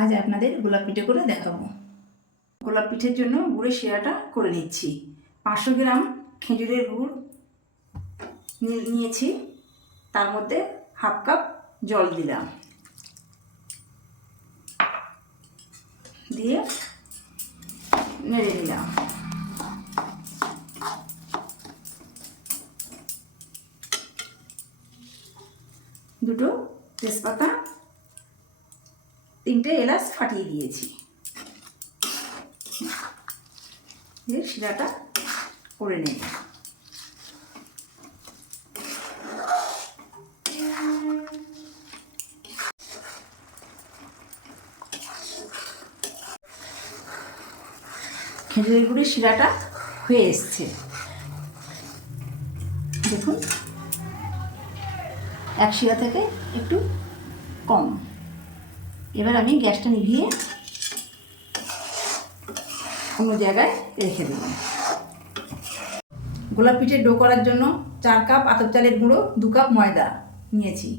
আজ আপনাদের গোলাপ পিঠে করে দেখাবো। গোলাপ পিঠের জন্য গুড়ের শিরাটা করে নিচ্ছি। 500 গ্রাম খেজুরের গুড় নিয়েছি, তার মধ্যে হাফ কাপ জল দিলাম, দিয়ে নেড়ে নিলাম। দুটো তেজপাতা, 3টে এলাচ ফাটিয়ে দিয়েছি। শিরাটা করে নেব। খেজুরের গুড়ের শিরাটা হয়ে এসছে, দেখুন এক শিরা থেকে একটু কম। এবার আমি গ্যাসটা নিভিয়ে অন্য জায়গায় রেখে দেব। গোলাপ পিঠের ডো করার জন্য 4 কাপ আতপ চালের গুঁড়ো, 2 কাপ ময়দা নিয়েছি।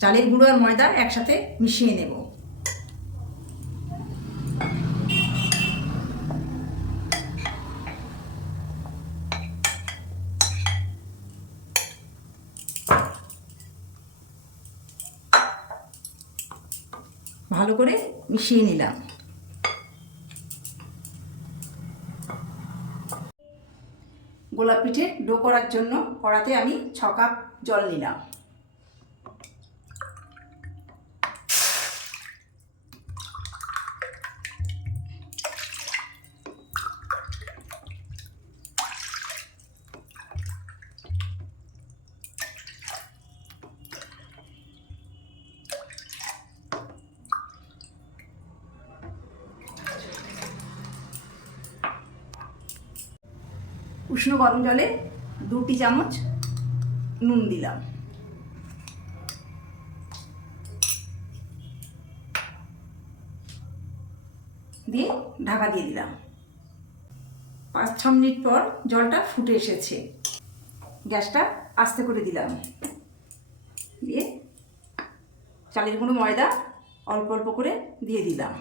চালের গুঁড়ো আর ময়দা একসাথে মিশিয়ে নেব। ভালো করে মিশিয়ে নিলাম। গোলাপ পিঠের ডো করার জন্য কড়াতে আমি 6 কাপ জল নিলাম। উষ্ণ গরম জলে 2 চামচ নুন দিলাম, দিয়ে ঢাকা দিয়ে দিলাম। 5-6 মিনিট পর জলটা ফুটে এসেছে। গ্যাসটা আস্তে করে দিলাম, দিয়ে চালের গুঁড়ো ময়দা অল্প অল্প করে দিয়ে দিলাম।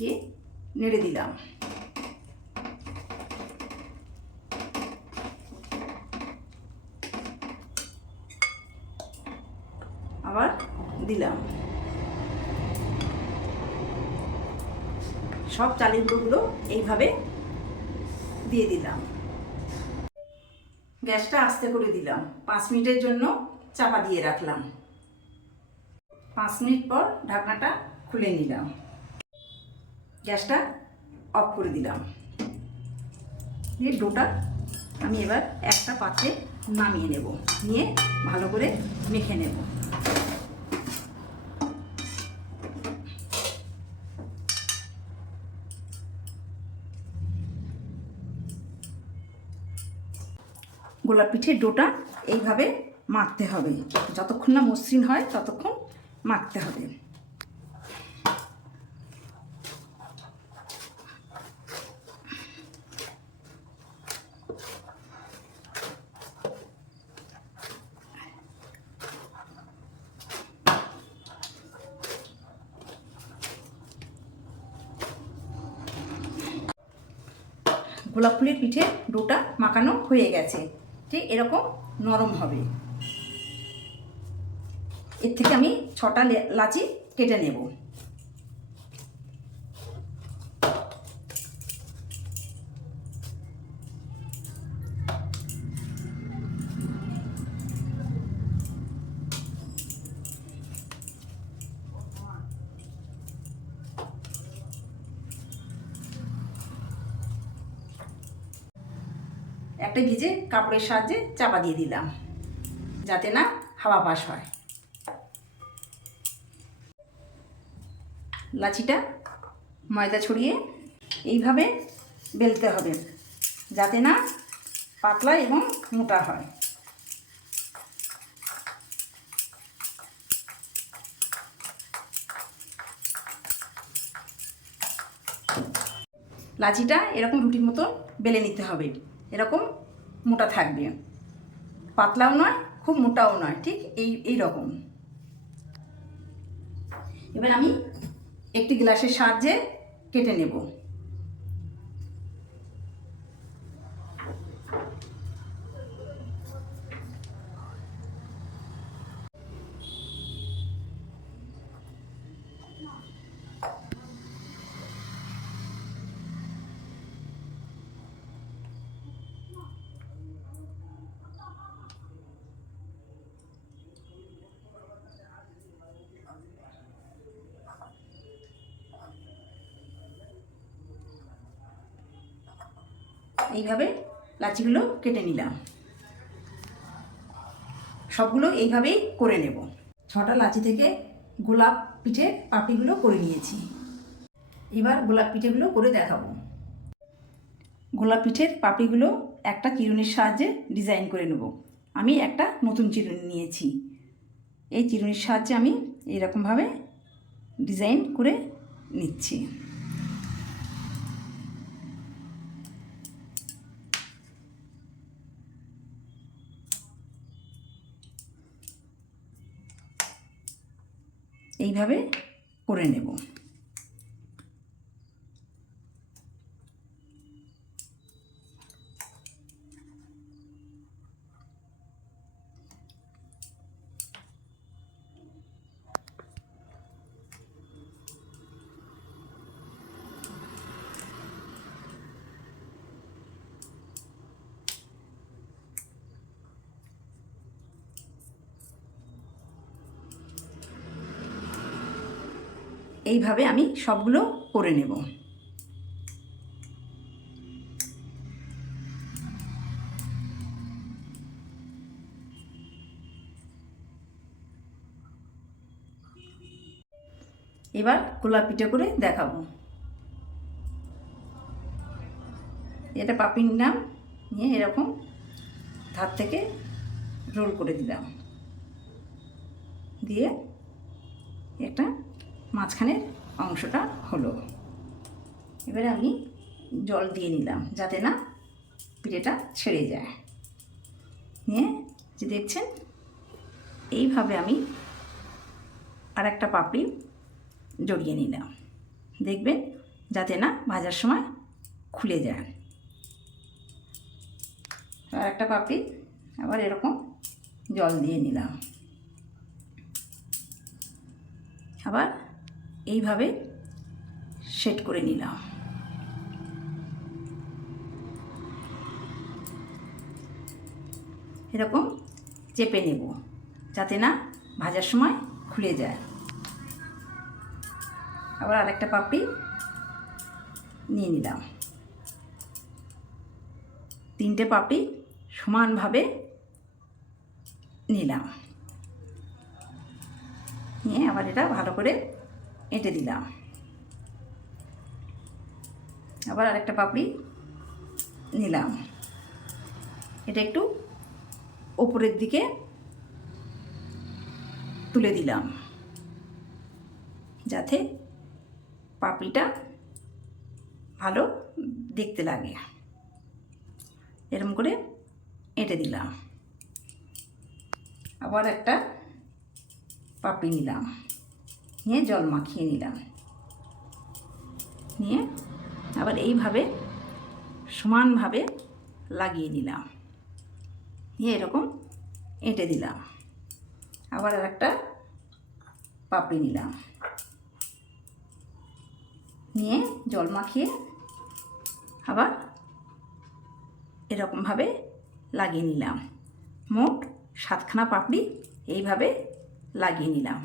দিয়ে নেড়ে দিলাম। আবার দিলাম। সব চালের গুঁড়োগুলো এইভাবে দিয়ে দিলাম। গ্যাসটা আস্তে করে দিলাম। 5 মিনিটের জন্য চাপা দিয়ে রাখলাম। 5 মিনিট পর ঢাকনাটা খুলে নিলাম। গ্যাসটা অফ করে দিলাম। এই ডোটা আমি এবার একটা পাত্রে নামিয়ে নেব, নিয়ে ভালো করে মেখে নেব। গোলাপ পিঠের ডোটা এইভাবে মাখতে হবে, যতক্ষণ না মসৃণ হয় ততক্ষণ মাখতে হবে। গোলাপ ফুলের পিঠে ডোটা মাখানো হয়ে গেছে, ঠিক এরকম নরম হবে। এর থেকে আমি 6টা লাচি কেটে নেব। একটা ভিজে কাপড়ের সাহায্যে চাপা দিয়ে দিলাম, যাতে না হাওয়া পাস হয়। লাচিটা ময়দা ছড়িয়ে এইভাবে বেলতে হবে, যাতে না পাতলা এবং মোটা হয়। লাচিটা এরকম রুটির মতো বেলে নিতে হবে, এরকম মোটা থাকবে, পাতলাও নয় খুব মোটাও নয়, ঠিক এই রকম। এবার আমি একটি গ্লাসের সাহায্যে কেটে নেব। এইভাবে লাচিগুলো কেটে নিলাম, সবগুলো এইভাবেই করে নেব। 6টা লাচি থেকে গোলাপ পিঠে পাপড়িগুলো করে নিয়েছি। এবার গোলাপ পিঠেগুলো করে দেখাবো। গোলাপ পিঠের পাপড়িগুলো একটা চিরুনির সাহায্যে ডিজাইন করে নেব। আমি একটা নতুন চিরুনি নিয়েছি, এই চিরুনির সাহায্যে আমি এইরকমভাবে ডিজাইন করে নিচ্ছি। এইভাবে করে নেব। এইভাবে আমি সবগুলো করে নেব। এবার গোলাপ পিঠে করে দেখাবো। এটা পাপড়ি নিলাম, নিয়ে এরকম ধার থেকে রোল করে দিলাম, দিয়ে একটা মাঝখানের অংশটা হলো। এবারে আমি জল দিয়ে নিলাম যাতে না পিঠেটা ছেড়ে যায়। নিয়ে যে দেখছেন এইভাবে আমি আর একটা পাপড়ি জড়িয়ে নিলাম, দেখবেন যাতে না ভাজার সময় খুলে যায়। আর একটা পাপড়ি আবার এরকম জল দিয়ে নিলাম, আবার এইভাবে সেট করে নিলাম। এরকম চেপে নেব যাতে না ভাজার সময় খুলে যায়। আবার আরেকটা পাপড়ি নিয়ে নিলাম, 3টে পাপড়ি সমানভাবে নিলাম, নিয়ে আবার এটা ভালো করে এঁটে দিলাম। আবার আরেকটা পাপড়ি নিলাম, এটা একটু ওপরের দিকে তুলে দিলাম যাতে পাপড়িটা ভালো দেখতে লাগে। এরকম করে এঁটে দিলাম। আবার একটা পাপড়ি নিলাম, নিয়ে জল মাখিয়ে নিলাম, নিয়ে আবার এইভাবে সমানভাবে লাগিয়ে নিলাম, নিয়ে এরকম এঁটে দিলাম। আবার আর একটা পাপড়ি নিলাম, নিয়ে জল মাখিয়ে আবার এরকমভাবে লাগিয়ে নিলাম। মোট 7খানা পাপড়ি এইভাবে লাগিয়ে নিলাম,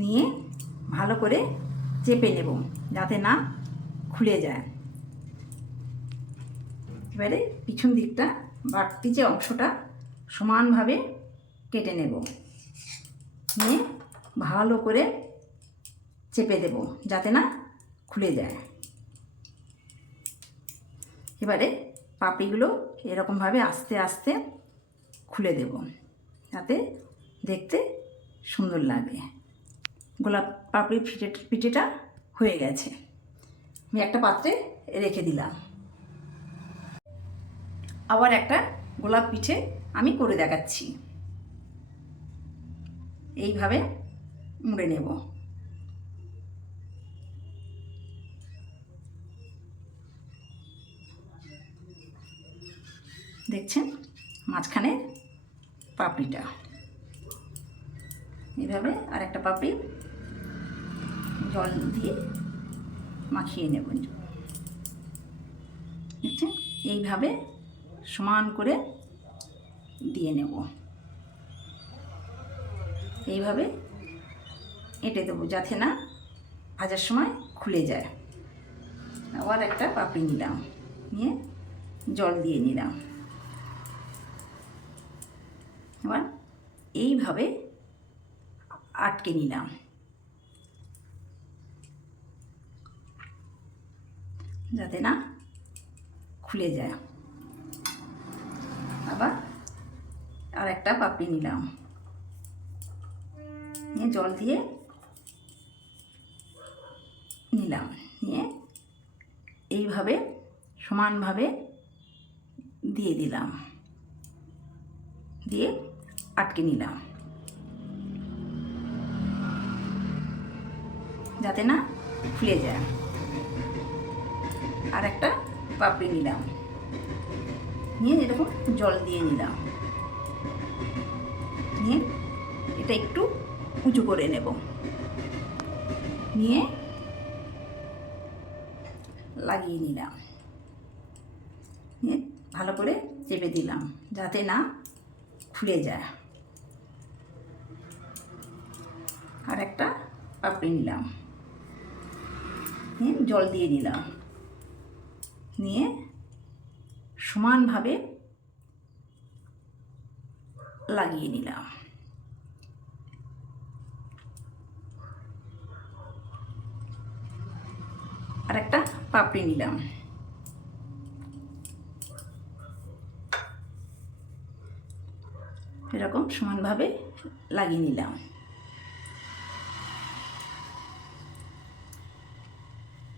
নিয়ে ভালো করে চেপে নেব যাতে না খুলে যায়। এবারে পিছন দিকটা বাড়তি যে অংশটা সমানভাবে কেটে নেব, নিয়ে ভালো করে চেপে দেব যাতে না খুলে যায়। এবারে পাপড়িগুলো এরকমভাবে আস্তে আস্তে খুলে দেব যাতে দেখতে সুন্দর লাগে। গোলাপ পাপড়ির পিঠেটা হয়ে গেছে। আমি একটা পাত্রে রেখে দিলাম। আবার একটা গোলাপ পিঠে আমি করে দেখাচ্ছি। এইভাবে মুড়ে নেব। দেখছেন মাঝখানে পাপড়িটা, এইভাবে আর একটা পাপড়ি জল দিয়ে মাখিয়ে নেব। দেখছেন এইভাবে সমান করে দিয়ে নেব। এইভাবে এঁটে দেবো যাতে না ভাজার সময় খুলে যায়। আবার একটা পাপড়ি নিলাম, নিয়ে জল দিয়ে নিলাম। এবার এইভাবে আটকে নিলাম যাতে না খুলে যায়। আবার আর একটা পাপড়ি নিলাম, নিয়ে জল দিয়ে নিলাম, নিয়ে এইভাবে সমানভাবে দিয়ে দিলাম, দিয়ে আটকে নিলাম যাতে না খুলে যায়। আর একটা পাপড়ি নিলাম, নিয়ে এরকম জল দিয়ে নিলাম, নিয়ে এটা একটু উঁচু করে নেব, নিয়ে লাগিয়ে নিলাম, নিয়ে ভালো করে চেপে দিলাম যাতে না খুলে যায়। আর একটা পাপড়ি নিলাম, নিয়ে জল দিয়ে নিলাম, নিয়ে সমানভাবে লাগিয়ে নিলাম। আর একটা পাপড়ি নিলাম, এরকম সমানভাবে লাগিয়ে নিলাম।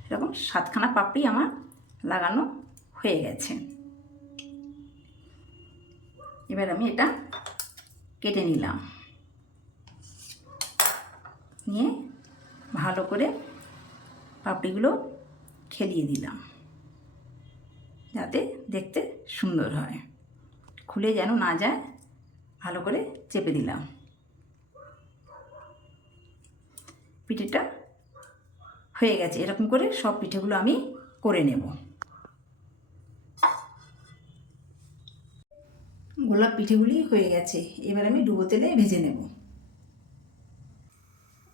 এরকম 7খানা পাপড়ি আমার লাগানো হয়ে গেছে। এবার আমি এটা কেটে নিলাম, নিয়ে ভালো করে পাপড়িগুলো খেলিয়ে দিলাম যাতে দেখতে সুন্দর হয়, খুলে যেন না যায়। ভালো করে চেপে দিলাম। পিঠেটা হয়ে গেছে। এরকম করে সব পিঠেগুলো আমি করে নেব। গোলাপ পিঠেগুলি হয়ে গেছে। এবার আমি ডুবো তেলে ভেজে নেব।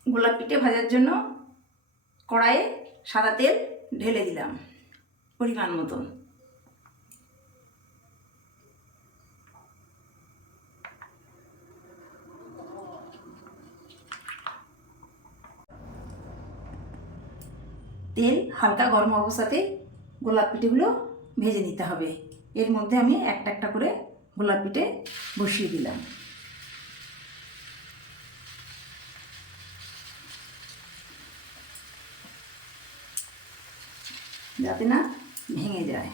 গোলাপ পিঠে ভাজার জন্য কড়াইয়ে সাদা তেল ঢেলে দিলাম পরিমাণ মতন। তেল হালকা গরম অবস্থাতে গোলাপ পিঠেগুলো ভেজে নিতে হবে। এর মধ্যে আমি একটা একটা করে গোলাপ পিঠে বসিয়ে দিলাম। যাতে না ভেঙে যায়।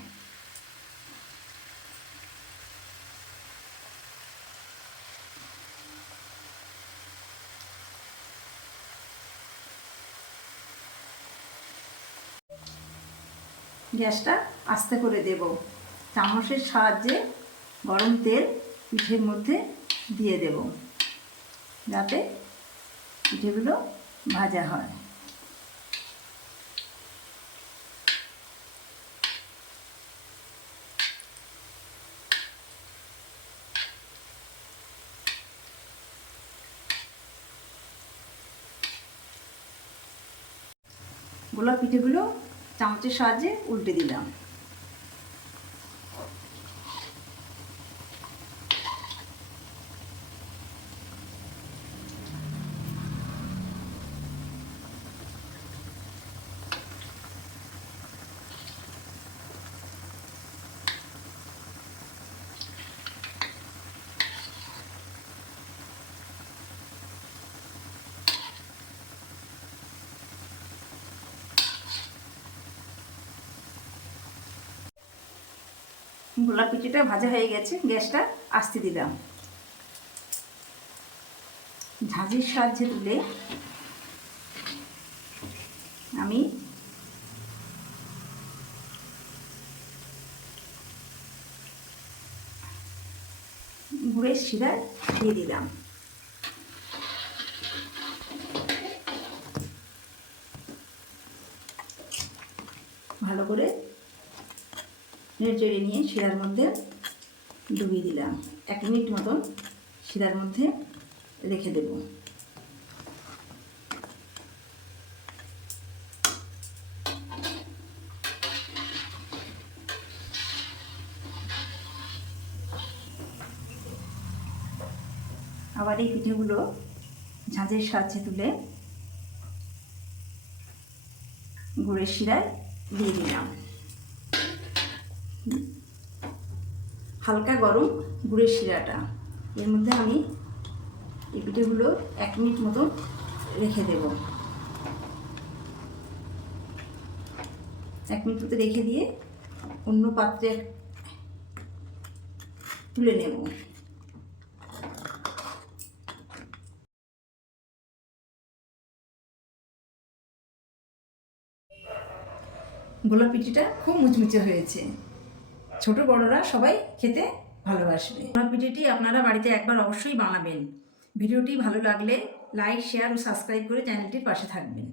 গ্যাসটা আস্তে করে দেব। চামচের সাহায্যে গরম তেল পিঠের মধ্যে দিয়ে দেব যাতে পিঠেগুলো ভাজা হয়। গোলাপ পিঠেগুলো চামচের সাহায্যে উল্টে দিলাম। গোলাপ পিঠেটা ভাজা হয়ে গেছে, গ্যাসটা আস্তে দিলাম। ঝাঁঝির সাহায্যে তুলে আমি গুড়ের শিরা দিয়ে দিলাম। ভালো করে নেড়ে নিয়ে শিরার মধ্যে ডুবিয়ে দিলাম। 1 মিনিট মতন শিরার মধ্যে রেখে দেব। আবার এই পিঠেগুলো ঝাঁঝের সাহায্যে তুলে গুড়ের শিরায় দিয়ে দিলাম। হালকা গরম গুড়ের শিরাটা, এর মধ্যে আমি এই পিঠেগুলো 1 মিনিট মতো রেখে দেব। 1 মিনিট মতো রেখে দিয়ে অন্য পাত্রে তুলে নেব। গোলাপ পিঠেটা খুব মুচমুচে হয়েছে, ছোট বড়রা সবাই খেতে ভালোবাসবে। গোলাপ পিঠেটি আপনারা বাড়িতে একবার অবশ্যই বানাবেন। ভিডিওটি ভালো লাগলে লাইক, শেয়ার ও সাবস্ক্রাইব করে চ্যানেলটির পাশে থাকবেন।